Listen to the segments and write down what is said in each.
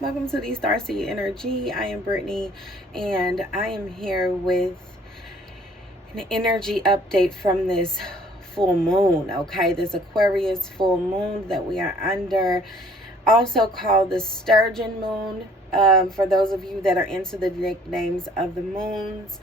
Welcome to the Starseed InnerG. I am Brittany, and I am here with an energy update from this full moon, okay? This Aquarius full moon that we are under, also called the Sturgeon moon. For those of you that are into the nicknames of the moons,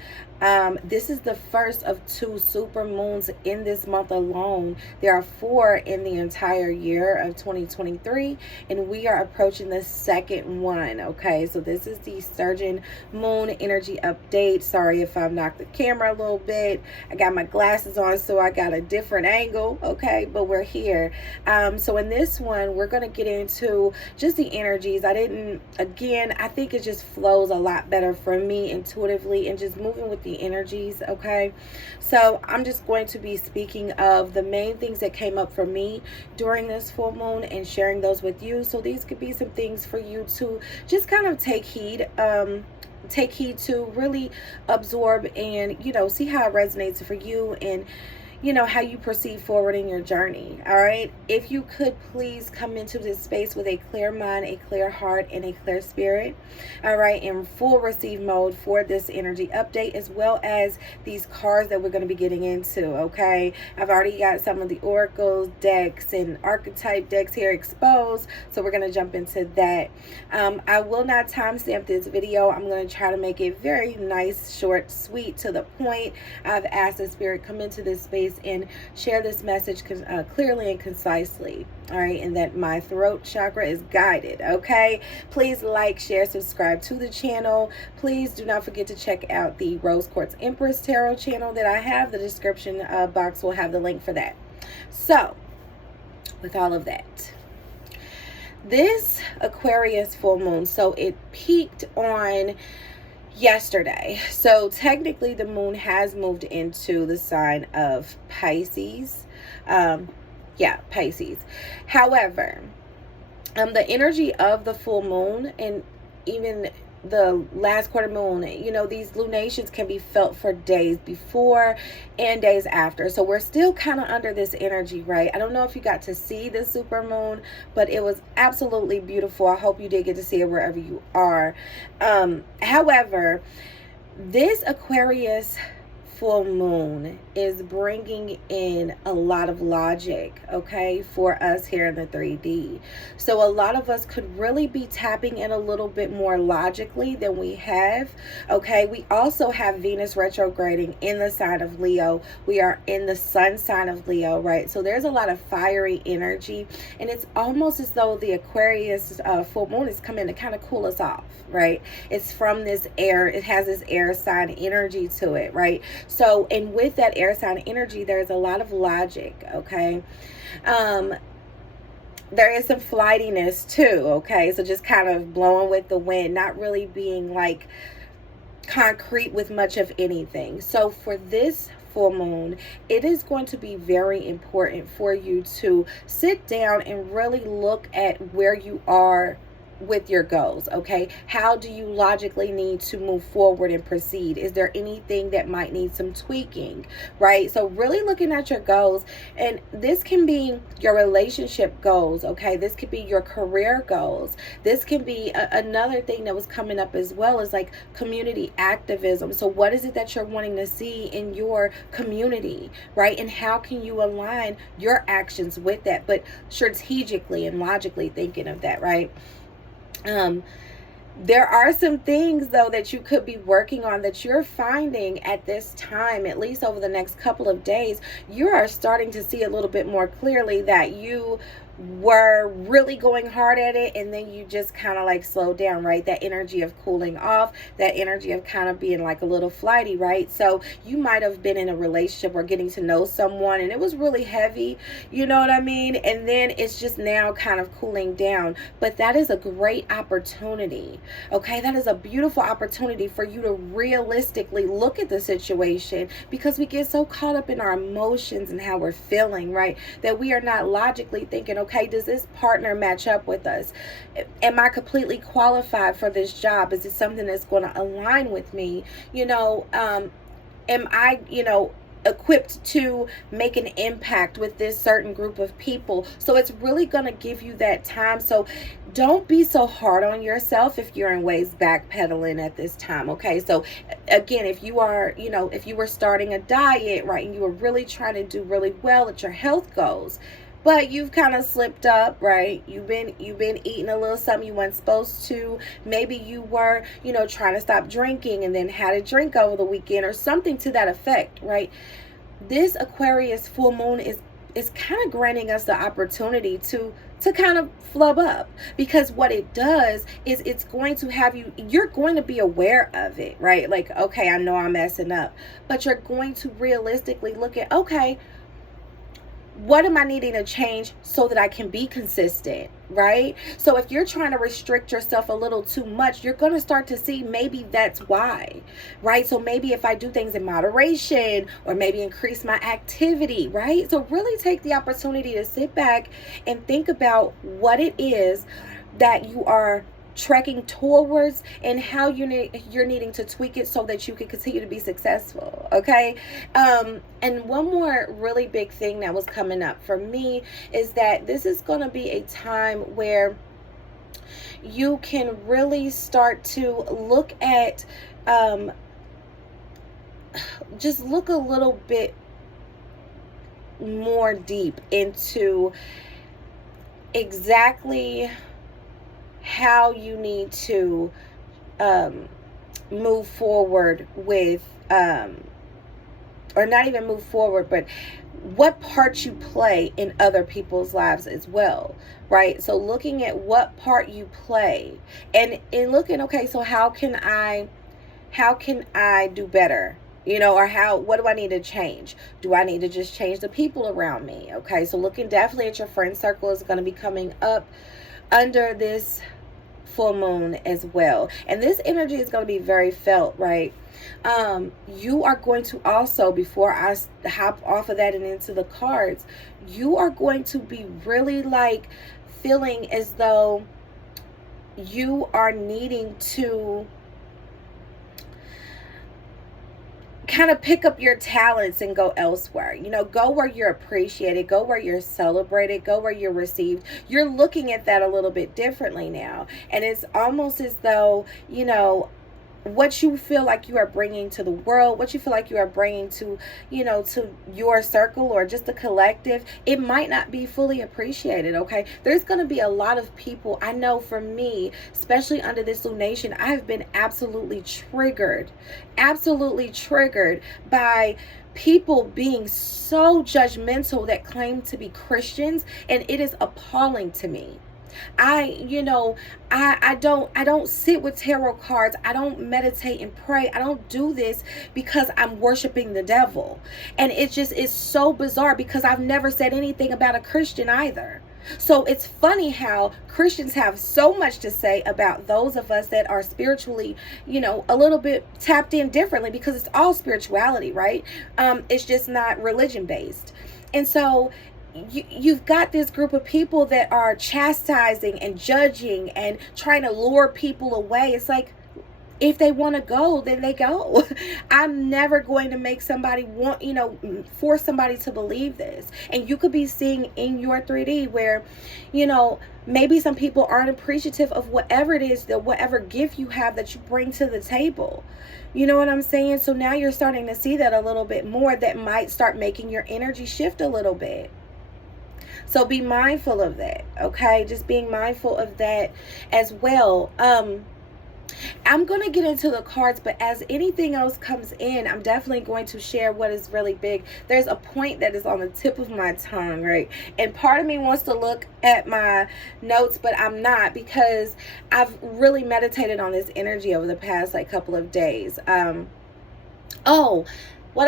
this is the first of 2 super moons in this month alone. There are 4 in the entire year of 2023, and we are approaching the second one. Okay, so this is the Sturgeon moon energy update. Sorry if I've knocked the camera a little bit. I got my glasses on, so I got a different angle. Okay, but we're here. So in this one, we're going to get into just the energies. I think it just flows a lot better for me intuitively and just moving with the energies. Okay, so I'm just going to be speaking of the main things that came up for me during this full moon and sharing those with you. So these could be some things for you to just kind of take heed to, really absorb and see how it resonates for you, and how you proceed forward in your journey. All right, if you could please come into this space with a clear mind, a clear heart, and a clear spirit. All right, in full receive mode for this energy update, as well as these cards that we're going to be getting into. Okay, I've already got some of the oracle decks and archetype decks here exposed, so we're going to jump into that. I will not timestamp this video. I'm going to try to make it very nice, short, sweet, to the point. I've asked the spirit come into this space and share this message clearly and concisely. All right, and that my throat chakra is guided. Okay, please like, share, subscribe to the channel. Please do not forget to check out the Rose Quartz Empress Tarot channel that I have. The description box will have the link for that. So with all of that, this Aquarius full moon, so it peaked on yesterday. So technically the moon has moved into the sign of Pisces. Pisces. However, the energy of the full moon and even the last quarter moon, these lunations can be felt for days before and days after. So we're still kind of under this energy, right? I don't know if you got to see the super moon, but it was absolutely beautiful. I hope you did get to see it wherever you are. However, this Aquarius full moon is bringing in a lot of logic, okay, for us here in the 3D. So a lot of us could really be tapping in a little bit more logically than we have. Okay, we also have Venus retrograding in the sign of Leo. We are in the sun sign of Leo, right? So there's a lot of fiery energy, and it's almost as though the Aquarius full moon is coming to kind of cool us off, right? It's from this air, it has this air sign energy to it, right? So, and with that air sign energy, there's a lot of logic, okay? There is some flightiness too, okay? So just kind of blowing with the wind, not really being like concrete with much of anything. So for this full moon, it is going to be very important for you to sit down and really look at where you are with your goals. Okay, how do you logically need to move forward and proceed? Is there anything that might need some tweaking, right? So really looking at your goals, and this can be your relationship goals. Okay, this could be your career goals. This can be another thing that was coming up as well, is like community activism. So what is it that you're wanting to see in your community, right? And how can you align your actions with that, but strategically and logically thinking of that, right? There are some things though that you could be working on that you're finding at this time, at least over the next couple of days, you are starting to see a little bit more clearly that you were really going hard at it, and then you just kind of like slowed down, right? That energy of cooling off, that energy of kind of being like a little flighty, right? So you might have been in a relationship or getting to know someone and it was really heavy, you know what I mean? And then it's just now kind of cooling down. But that is a great opportunity, okay? That is a beautiful opportunity for you to realistically look at the situation, because we get so caught up in our emotions and how we're feeling, right? That we are not logically thinking, okay, does this partner match up with us? Am I completely qualified for this job? Is it something that's going to align with me? Am I, equipped to make an impact with this certain group of people. So it's really going to give you that time. So don't be so hard on yourself if you're in ways backpedaling at this time. Okay, so again, if you are, if you were starting a diet, right, and you were really trying to do really well at your health goals, but you've kind of slipped up, right? You've been eating a little something you weren't supposed to. Maybe you were, trying to stop drinking and then had a drink over the weekend or something to that effect, right? This Aquarius full moon is kind of granting us the opportunity to kind of flub up, because what it does is it's going to have you're going to be aware of it, right? Like, okay, I know I'm messing up, but you're going to realistically look at, okay, what am I needing to change so that I can be consistent, right? So if you're trying to restrict yourself a little too much, you're going to start to see maybe that's why, right? So maybe if I do things in moderation, or maybe increase my activity, right? So really take the opportunity to sit back and think about what it is that you are trekking towards and how you're needing to tweak it so that you can continue to be successful. Okay. And one more really big thing that was coming up for me is that this is going to be a time where you can really start to look at just look a little bit more deep into exactly how you need to move forward with, or not even move forward, but what part you play in other people's lives as well, right? So looking at what part you play and looking, okay, so how can I do better? Or what do I need to change? Do I need to just change the people around me? Okay, so looking definitely at your friend circle is going to be coming up under this full moon as well. And this energy is going to be very felt, right? You are going to also, before I hop off of that and into the cards, you are going to be really like feeling as though you are needing to kind of pick up your talents and go elsewhere. Go where you're appreciated, go where you're celebrated, go where you're received. You're looking at that a little bit differently now. And it's almost as though, what you feel like you are bringing to the world, what you feel like you are bringing to, to your circle or just the collective, it might not be fully appreciated, okay? There's going to be a lot of people, I know for me, especially under this lunation, I've been absolutely triggered by people being so judgmental that claim to be Christians, and it is appalling to me. I don't sit with tarot cards. I don't meditate and pray. I don't do this because I'm worshiping the devil. And it's so bizarre because I've never said anything about a Christian either. So it's funny how Christians have so much to say about those of us that are spiritually, a little bit tapped in differently, because it's all spirituality, right? It's just not religion based. And so you've got this group of people that are chastising and judging and trying to lure people away. It's like, if they want to go, then they go. I'm never going to make somebody force somebody to believe this. And you could be seeing in your 3D where, maybe some people aren't appreciative of whatever it is, whatever gift you have that you bring to the table. You know what I'm saying? So now you're starting to see that a little bit more. That might start making your energy shift a little bit. So be mindful of that, okay? Just being mindful of that as well. I'm going to get into the cards, but as anything else comes in, I'm definitely going to share what is really big. There's a point that is on the tip of my tongue, right? And part of me wants to look at my notes, but I'm not, because I've really meditated on this energy over the past couple of days. What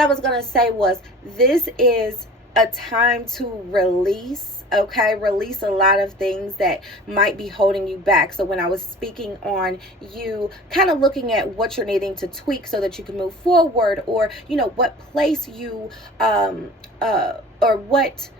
I was going to say was, this is a time to release, okay? Release a lot of things that might be holding you back. So when I was speaking on you kind of looking at what you're needing to tweak so that you can move forward, or, what place you, or what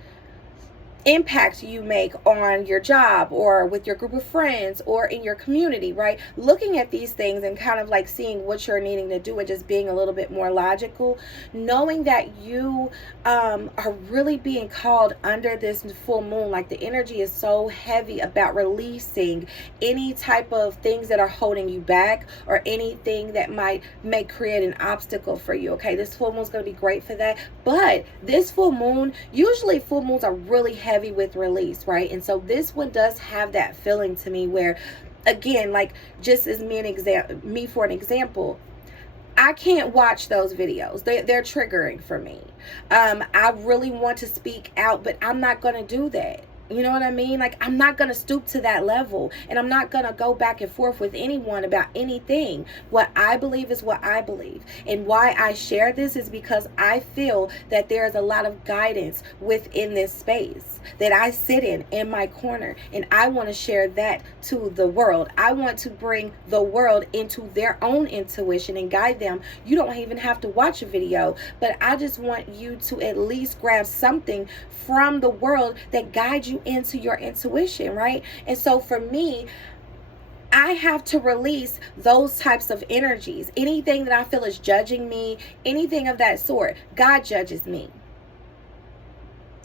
impact you make on your job or with your group of friends or in your community, right? Looking at these things and kind of like seeing what you're needing to do and just being a little bit more logical, knowing that you are really being called under this full moon. Like the energy is so heavy about releasing any type of things that are holding you back or anything that may create an obstacle for you. Okay, this full moon is going to be great for that. But this full moon, usually full moons are really heavy with release, right? And so this one does have that feeling to me where, again, like just as me for an example, I can't watch those videos. They're triggering for me. I really want to speak out, but I'm not going to do that. You know what I mean? Like, I'm not going to stoop to that level, and I'm not going to go back and forth with anyone about anything. What I believe is what I believe. And why I share this is because I feel that there is a lot of guidance within this space that I sit in my corner, and I want to share that to the world. I want to bring the world into their own intuition and guide them. You don't even have to watch a video, but I just want you to at least grab something from the world that guides you into your intuition, right? And so for me, I have to release those types of energies. Anything that I feel is judging me, anything of that sort, God judges me.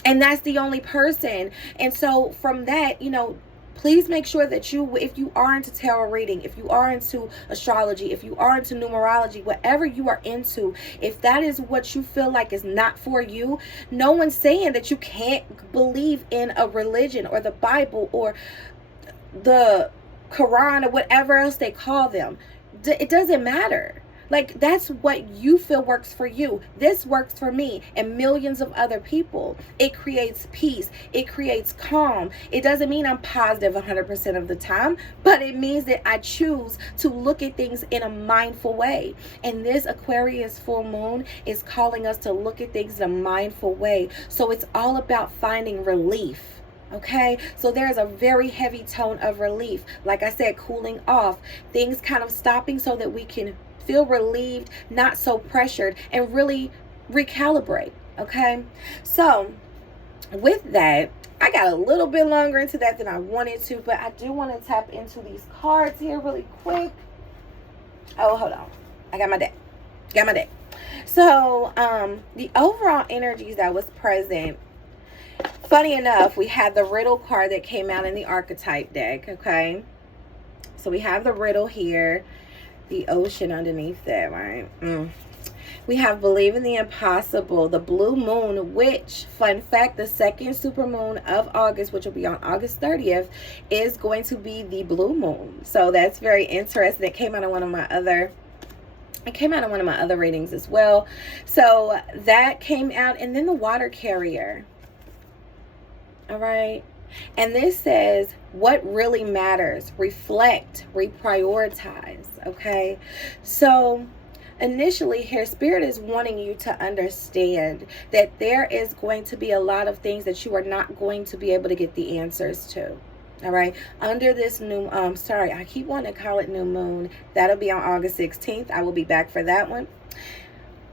And that's the only person. And so from that, please make sure that if you are into tarot reading, if you are into astrology, if you are into numerology, whatever you are into, if that is what you feel like is not for you, no one's saying that you can't believe in a religion or the Bible or the Quran or whatever else they call them. It doesn't matter. Like, that's what you feel works for you. This works for me and millions of other people. It creates peace. It creates calm. It doesn't mean I'm positive 100% of the time, but it means that I choose to look at things in a mindful way. And this Aquarius full moon is calling us to look at things in a mindful way. So it's all about finding relief. Okay, so there's a very heavy tone of relief. Like I said, cooling off, things kind of stopping so that we can feel relieved, not so pressured, and really recalibrate. Okay, so with that, I got a little bit longer into that than I wanted to, but I do want to tap into these cards here really quick. Oh, hold on, I got my deck. So the overall energies that was present, funny enough, we had the riddle card that came out in the archetype deck. Okay, so we have the riddle here, the ocean underneath that, right? We have believe in the impossible, the blue moon, which, fun fact, the second supermoon of August, which will be on August 30th, is going to be the blue moon. So that's very interesting. It came out of one of my other readings as well. So that came out, and then the water carrier. All right. And this says, what really matters? Reflect, reprioritize. Okay. So initially here, Spirit is wanting you to understand that there is going to be a lot of things that you are not going to be able to get the answers to. All right. Under this new, I keep wanting to call it new moon. That'll be on August 16th. I will be back for that one.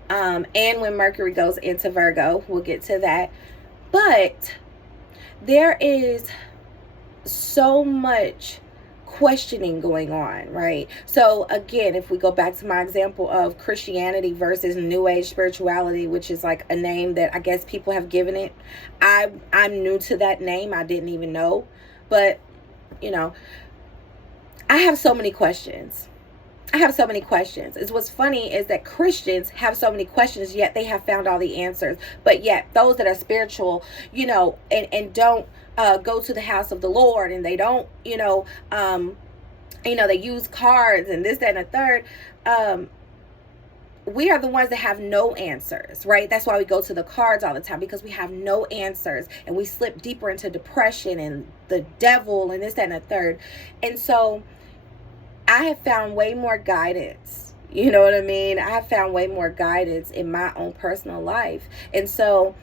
And when Mercury goes into Virgo, we'll get to that. But there is so much questioning going on, right? So again, if we go back to my example of Christianity versus New Age spirituality, which is like a name that I guess people have given it. I'm new to that name. I didn't even know. But, I have so many questions. It's what's funny is that Christians have so many questions, yet they have found all the answers. But yet those that are spiritual, and don't go to the house of the Lord, and they don't, they use cards and this, that, and the third. We are the ones that have no answers, right? That's why we go to the cards all the time, because we have no answers, and we slip deeper into depression and the devil and this, that, and the third. And so I have found way more guidance. You know what I mean? I have found way more guidance in my own personal life. And so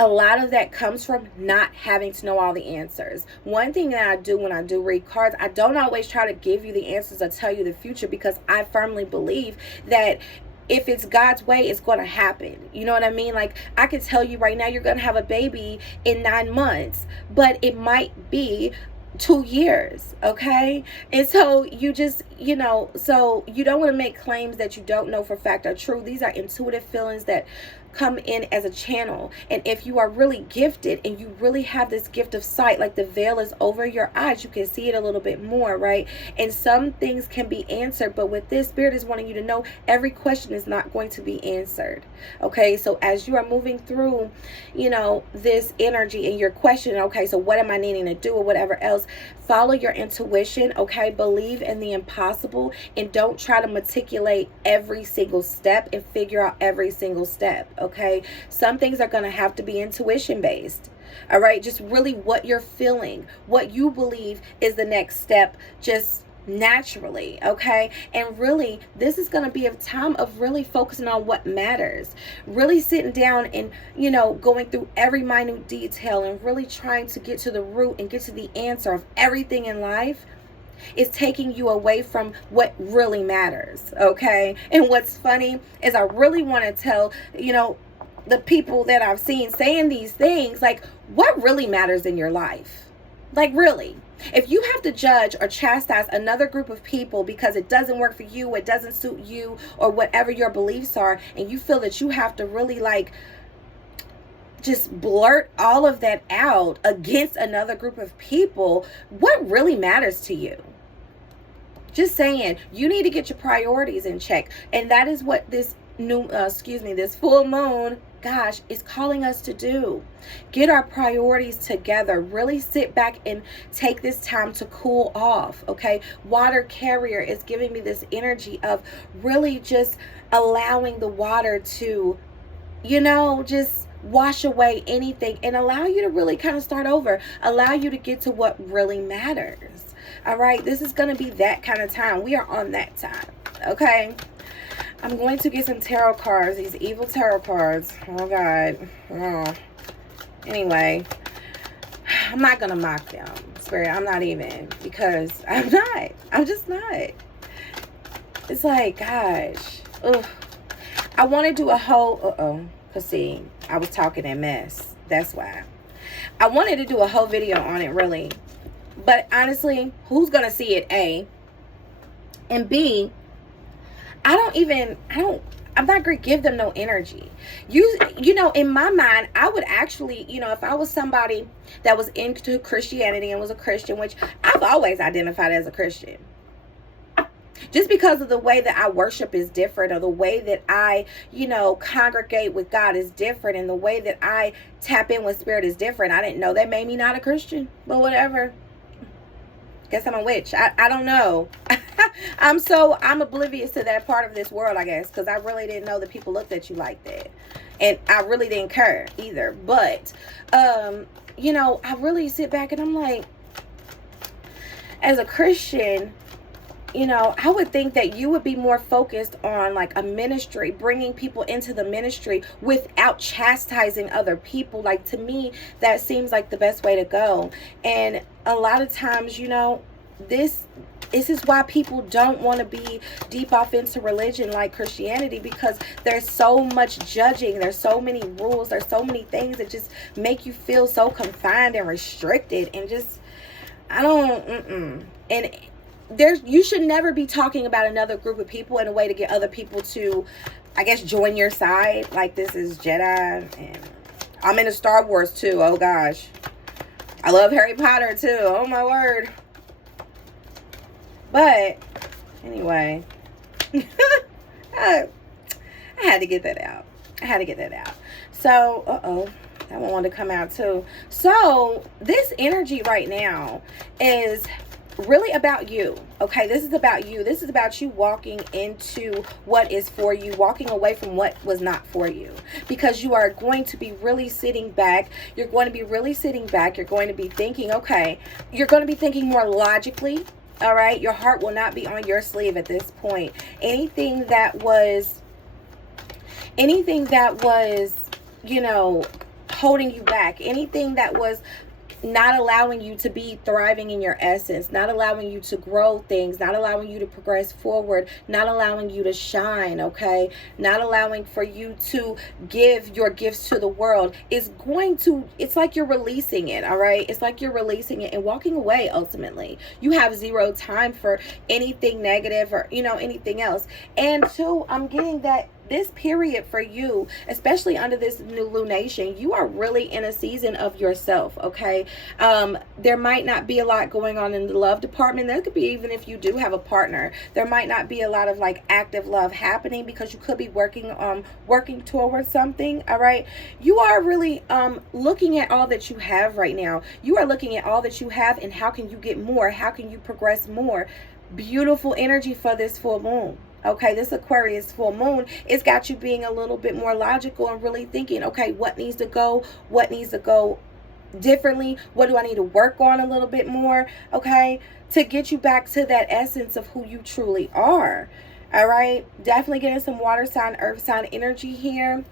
a lot of that comes from not having to know all the answers. One thing that I do when I do read cards, I don't always try to give you the answers or tell you the future, because I firmly believe that if it's God's way, it's going to happen. You know what I mean? Like, I can tell you right now, you're going to have a baby in 9 months, but it might be 2 years. Okay. And so you just, you know, so you don't want to make claims that you don't know for fact are true. These are intuitive feelings that come in as a channel. And if you are really gifted and you really have this gift of sight, like the veil is over your eyes, you can see it a little bit more, right? And some things can be answered, but with this, Spirit is wanting you to know every question is not going to be answered. Okay, so as you are moving through, you know, this energy and your question, okay, so what am I needing to do or whatever else, follow your intuition. Okay, believe in the impossible and don't try to meticulate every single step and figure out every single step. Okay, some things are going to have to be intuition based. All right, just really what you're feeling, what you believe is the next step, just naturally. Okay, and really this is going to be a time of really focusing on what matters, really sitting down and, you know, going through every minute detail and really trying to get to the root and get to the answer of everything in life. Is taking you away from what really matters. Okay, and what's funny is I really want to tell, you know, the people that I've seen saying these things, like, what really matters in your life? Like, really, if you have to judge or chastise another group of people because it doesn't work for you, it doesn't suit you, or whatever your beliefs are, and you feel that you have to really, like, just blurt all of that out against another group of people, what really matters to you? Just saying, you need to get your priorities in check. And that is what this this full moon, gosh, is calling us to do. Get our priorities together. Really sit back and take this time to cool off. Okay, water carrier is giving me this energy of really just allowing the water to, you know, just wash away anything and allow you to really kind of start over, allow you to get to what really matters. All right, this is going to be that kind of time. We are on that time. Okay, I'm going to get some tarot cards, these evil tarot cards. Oh God. Oh. Anyway, I'm not going to mock them, Spirit. I'm not even, because I'm just not. It's like, gosh, ugh. I want to do a whole because see, I was talking that mess. That's why. I wanted to do a whole video on it, really. But honestly, who's going to see it, A? And B, I'm not going to give them no energy. You know, in my mind, I would actually, you know, if I was somebody that was into Christianity and was a Christian, which I've always identified as a Christian. Just because of the way that I worship is different, or the way that I, you know, congregate with God is different, and the way that I tap in with Spirit is different. I didn't know that made me not a Christian, but whatever. Guess I'm a witch. I don't know. I'm oblivious to that part of this world, I guess, because I really didn't know that people looked at you like that. And I really didn't care either. But, you know, I really sit back and I'm like, as a Christian, you know, I would think that you would be more focused on like a ministry, bringing people into the ministry without chastising other people. Like, to me, that seems like the best way to go. And a lot of times, you know, this is why people don't want to be deep off into religion like Christianity, because there's so much judging, there's so many rules, there's so many things that just make you feel so confined and restricted, and just, and you should never be talking about another group of people in a way to get other people to, I guess, join your side. Like, this is Jedi, and I'm into Star Wars too. Oh gosh, I love Harry Potter too. Oh my word. But anyway, I had to get that out. So, that one wanted to come out too. So this energy right now is really about you. Okay, this is about you. This is about you walking into what is for you, walking away from what was not for you, because you are going to be really sitting back. You're going to be really sitting back. You're going to be thinking, okay, you're going to be thinking more logically. All right, your heart will not be on your sleeve at this point. Anything that was, you know, holding you back, anything that was not allowing you to be thriving in your essence, not allowing you to grow things, not allowing you to progress forward, not allowing you to shine, okay? Not allowing for you to give your gifts to the world is going to, it's like you're releasing it, all right? It's like you're releasing it and walking away ultimately. You have zero time for anything negative or, you know, anything else. And two, I'm getting that this period for you, especially under this new lunation, you are really in a season of yourself, okay? There might not be a lot going on in the love department. There could be, even if you do have a partner, there might not be a lot of like active love happening because you could be working towards something, all right? You are really looking at all that you have right now. You are looking at all that you have and how can you get more? How can you progress more? Beautiful energy for this full moon. Okay, this Aquarius full moon, it's got you being a little bit more logical and really thinking, okay, what needs to go? What needs to go differently? What do I need to work on a little bit more? Okay, to get you back to that essence of who you truly are. All right, definitely getting some water sign, earth sign energy here.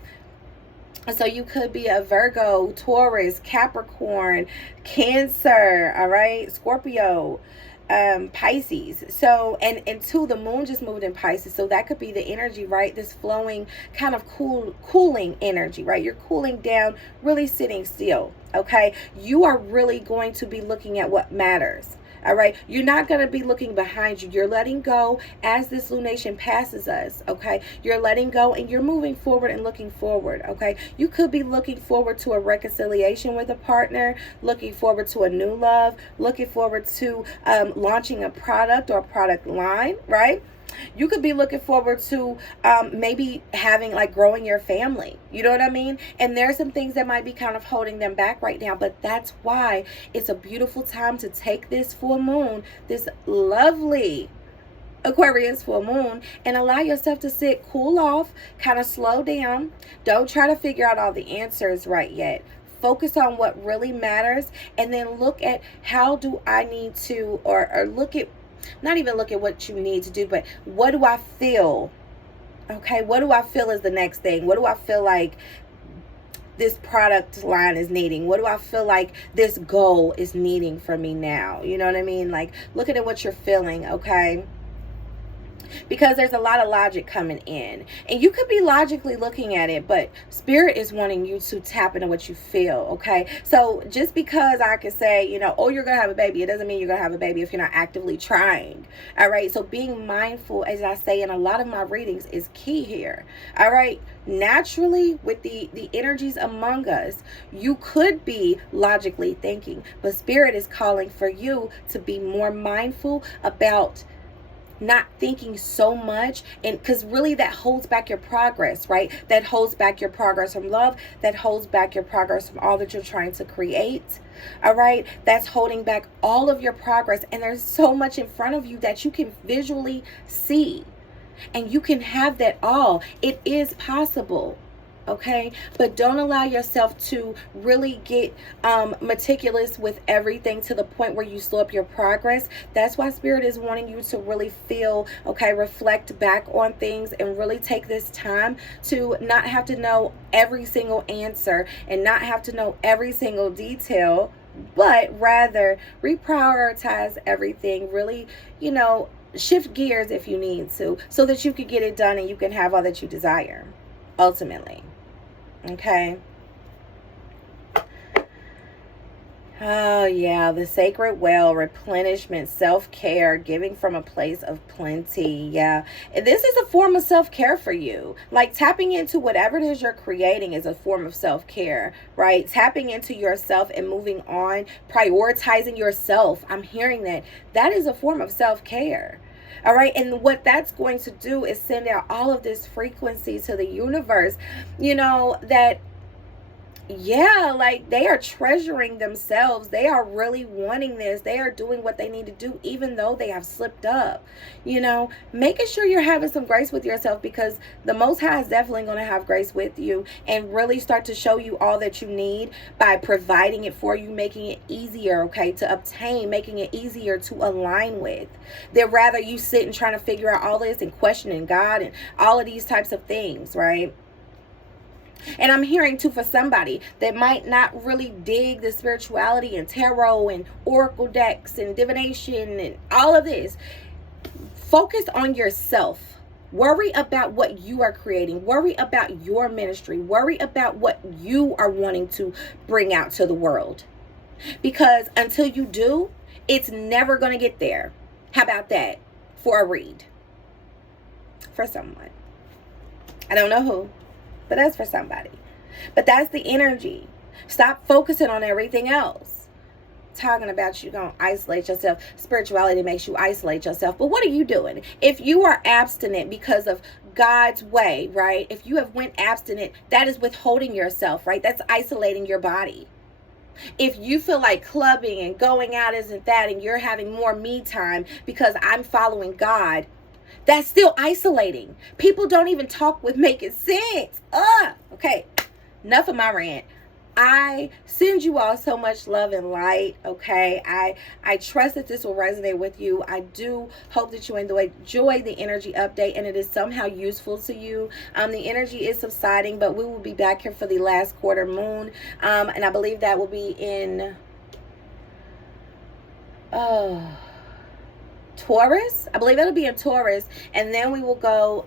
So you could be a Virgo, Taurus, Capricorn, Cancer, all right, Scorpio, Pisces. So and two, the moon just moved in Pisces, so that could be the energy, right? This flowing kind of cooling energy, right? You're cooling down, really sitting still. Okay, you are really going to be looking at what matters. All right, you're not going to be looking behind you. You're letting go as this lunation passes us. Okay, you're letting go and you're moving forward and looking forward. Okay, you could be looking forward to a reconciliation with a partner, looking forward to a new love, looking forward to launching a product or a product line, right? You could be looking forward to maybe having, like, growing your family. You know what I mean? And there's some things that might be kind of holding them back right now. But that's why it's a beautiful time to take this full moon, this lovely Aquarius full moon, and allow yourself to sit, cool off, kind of slow down. Don't try to figure out all the answers right yet. Focus on what really matters, and then look at how do I need to, or look at, not even look at what you need to do, but what do I feel? Okay, what do I feel is the next thing? What do I feel like this product line is needing? What do I feel like this goal is needing for me now? You know what I mean? Like, look at what you're feeling, okay? Because there's a lot of logic coming in, and you could be logically looking at it, but spirit is wanting you to tap into what you feel. Okay, so just because I could say, you know, oh, you're gonna have a baby, it doesn't mean you're gonna have a baby if you're not actively trying. All right, so being mindful, as I say in a lot of my readings, is key here. All right, naturally, with the energies among us, you could be logically thinking, but spirit is calling for you to be more mindful about not thinking so much, and because really that holds back your progress, right? That holds back your progress from love, that holds back your progress from all that you're trying to create. All right, that's holding back all of your progress, and there's so much in front of you that you can visually see, and you can have that all. It is possible. Okay, but don't allow yourself to really get meticulous with everything to the point where you slow up your progress. That's why spirit is wanting you to really feel, okay, reflect back on things and really take this time to not have to know every single answer and not have to know every single detail, but rather reprioritize everything. Really, you know, shift gears if you need to, so that you can get it done and you can have all that you desire ultimately. Okay. Oh, yeah. The sacred well, replenishment, self-care, giving from a place of plenty. Yeah. This is a form of self-care for you. Like, tapping into whatever it is you're creating is a form of self-care, right? Tapping into yourself and moving on, prioritizing yourself. I'm hearing that. That is a form of self-care. All right. And what that's going to do is send out all of this frequency to the universe, you know, that, yeah, like they are treasuring themselves. They are really wanting this. They are doing what they need to do, even though they have slipped up, you know, making sure you're having some grace with yourself, because the Most High is definitely going to have grace with you and really start to show you all that you need by providing it for you, making it easier, okay, to obtain, making it easier to align with. They'd rather you sit and trying to figure out all this and questioning God and all of these types of things, right? And I'm hearing too, for somebody that might not really dig the spirituality and tarot and oracle decks and divination and all of this, focus on yourself. Worry about what you are creating. Worry about your ministry. Worry about what you are wanting to bring out to the world. Because until you do, it's never going to get there. How about that for a read? For someone. I don't know who, but that's for somebody. But that's the energy. Stop focusing on everything else. Talking about you going to isolate yourself. Spirituality makes you isolate yourself. But what are you doing? If you are abstinent because of God's way, right? If you have went abstinent, that is withholding yourself, right? That's isolating your body. If you feel like clubbing and going out isn't that, and you're having more me time because I'm following God, that's still isolating. People don't even talk with making sense. Okay. Enough of my rant. I send you all so much love and light, okay? I trust that this will resonate with you. I do hope that you enjoy the energy update and it is somehow useful to you. The energy is subsiding, but we will be back here for the last quarter moon. And I believe that will be in Taurus. I believe it'll be in Taurus, and then we will go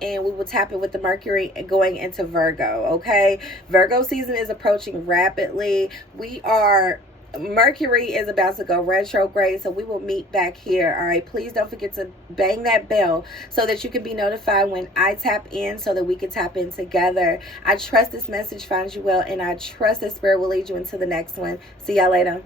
and we will tap it with the Mercury going into Virgo. Okay, Virgo season is approaching rapidly. Mercury is about to go retrograde, so we will meet back here. All right, please don't forget to bang that bell so that you can be notified when I tap in, so that we can tap in together. I trust this message finds you well, and I trust that Spirit will lead you into the next one. See y'all later.